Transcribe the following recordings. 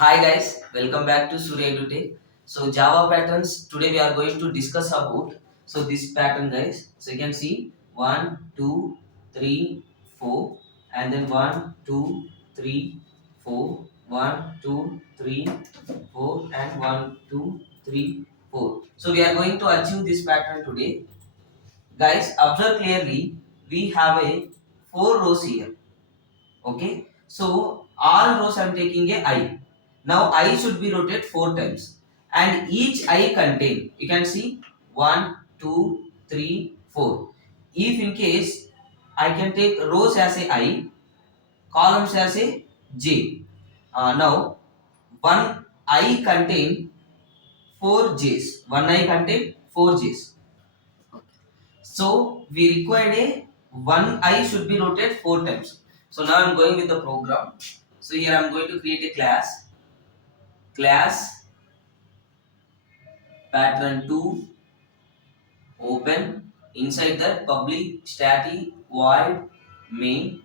Hi guys, welcome back to Surya today. So Java patterns today we are going to discuss about this pattern guys. So you can see 1, 2, 3, 4 and then 1, 2, 3, 4, 1, 2, 3, 4 and 1, 2, 3, 4. So we are going to achieve this pattern today. Guys, observe clearly we have a 4 rows here. Okay, so all rows I am taking a I. Now I should be rotated 4 times and each I contain, you can see 1, 2, 3, 4. If in case I can take rows as a I, columns as a J. Now one I contain 4 J's. One I contain 4 J's. So we required a one I should be rotated 4 times. So now I'm going with the program. So here I'm going to create a class pattern2 open, inside that public static void main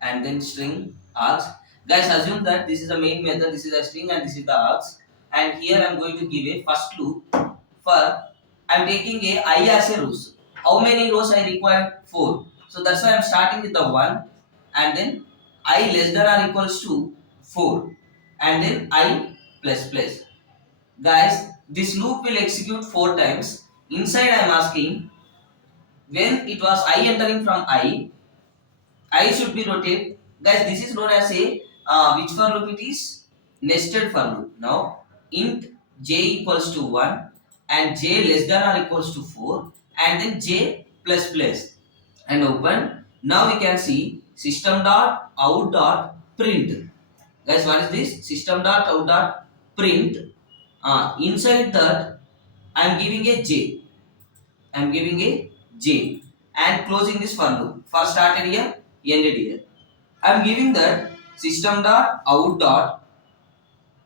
and then string args. Guys, assume that this is the main method, this is a string and this is the args, and here I'm going to give a first loop for I'm taking a I as a rows. How many rows I require? 4. So that's why I'm starting with the 1 and then I less than or equals to 4 and then I plus plus. Guys, this loop will execute 4 times. Inside I am asking when it was I entering from I should be rotated. Guys, this is known as a which for loop it is? Nested for loop. Now, int j equals to 1 and j less than or equals to 4 and then j plus plus and open. Now we can see system dot out dot print. Guys, what is this? System dot out dot print. Inside that I am giving a j. I am giving a j and closing this for loop. First started here, ended here. I am giving that system dot out dot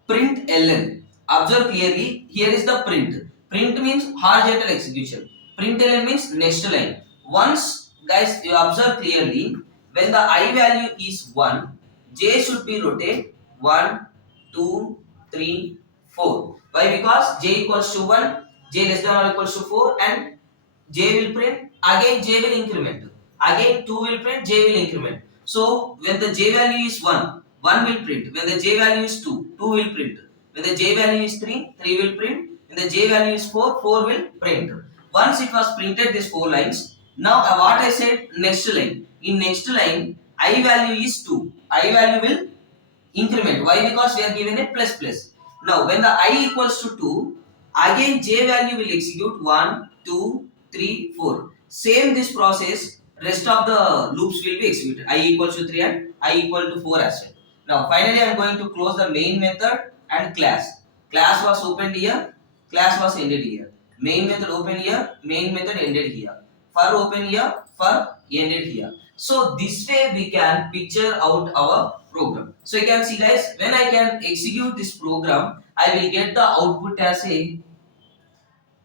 print ln. Observe clearly, here is the print. Print means horizontal execution. Print ln means next line. Once guys you observe clearly, when the I value is 1, j should be rotated 1, 2, 3, 4. Why? Because j equals to 1, j less than or equals to 4 and j will print, again j will increment, again 2 will print, j will increment. So when the j value is 1, 1 will print. When the j value is 2, 2 will print. When the j value is 3, 3 will print. When the j value is 4, 4 will print. Once it was printed these 4 lines, now what I said, next line. In next line, I value is 2. I value will increment. Why? Because we are given a plus plus. Now when the I equals to 2, again j value will execute 1, 2, 3, 4. Same this process, rest of the loops will be executed. I equals to 3 and I equal to 4 as well. Now finally I am going to close the main method and class. Class was opened here, class was ended here. Main method open here, main method ended here. For open here, for ended here. So this way we can picture out our program. So you can see guys, when I can execute this program, I will get the output as a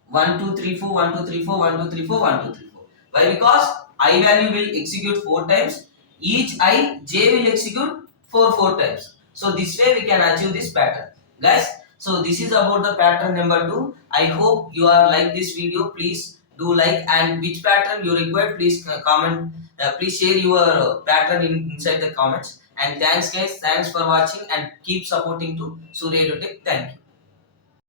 1, 2, 3, 4, 1, 2, 3, 4, 1, 2, 3, 4, 1, 2, 3, 4. Why? Because I value will execute 4 times. Each I, j will execute 4 times. So this way we can achieve this pattern. Guys, so this is about the pattern number 2. I hope you are like this video. Please do like, and which pattern you require, please comment. Please share your pattern inside the comments. And thanks guys, thanks for watching and keep supporting to Surya Tech. Thank you.